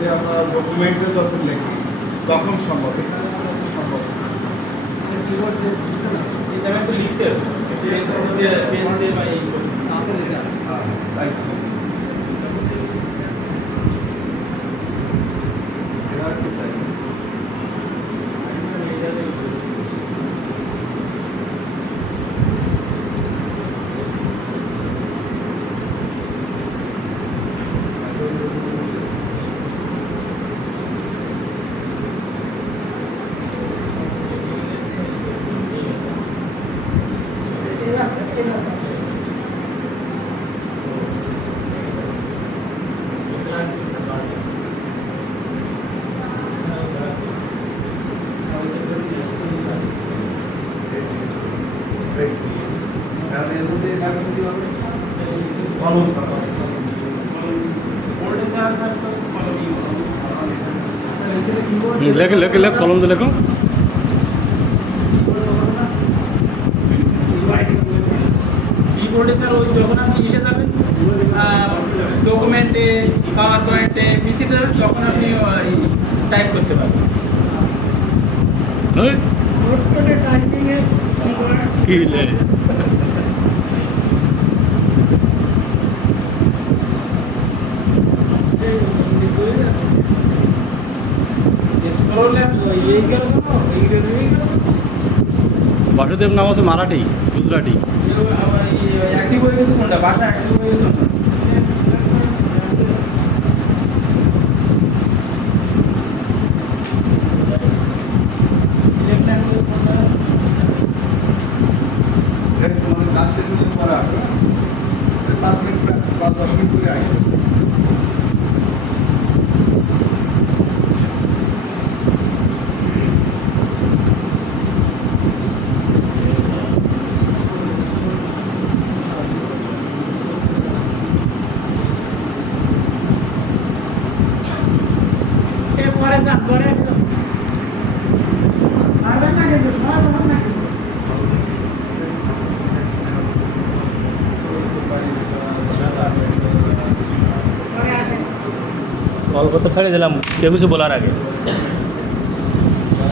যে আমরা ডকুমেন্টে যখন লিখি তখন সম্ভব, এখানে সম্ভব কিবোর্ড দিচ্ছে না এই জায়গায় তো লিখতে হবে পেন দিয়ে বা এই তাতে লেখা তাই এরা কি তাই লেখো লেখো লেখো কলম দিয়ে লেখো। কিবোর্ডে স্যার ওই যখন আপনি এসে যাবেন ডকুমেন্টে পাওয়ার পয়েন্টে পিসিতে যাবেন তখন আপনি টাইপ করতে পারবেন। হ্যাঁ কি লে বাসুদেব নাম আছে মারাঠি গুজরাটি। অ্যাক্টিভ হয়ে গেছে কোনটা ভাষা অ্যাক্টিভ হয়ে গেছে কোনটা? সিলেক্ট ল্যাঙ্গুয়েজ কোনটা? তোমাদের কাজ শেষ হলে পরে আসবে 5 মিনিট বা 10 মিনিট করে আসবে। কল করতে ছেড়ে দিলাম কেউ কিছু বলার আগে।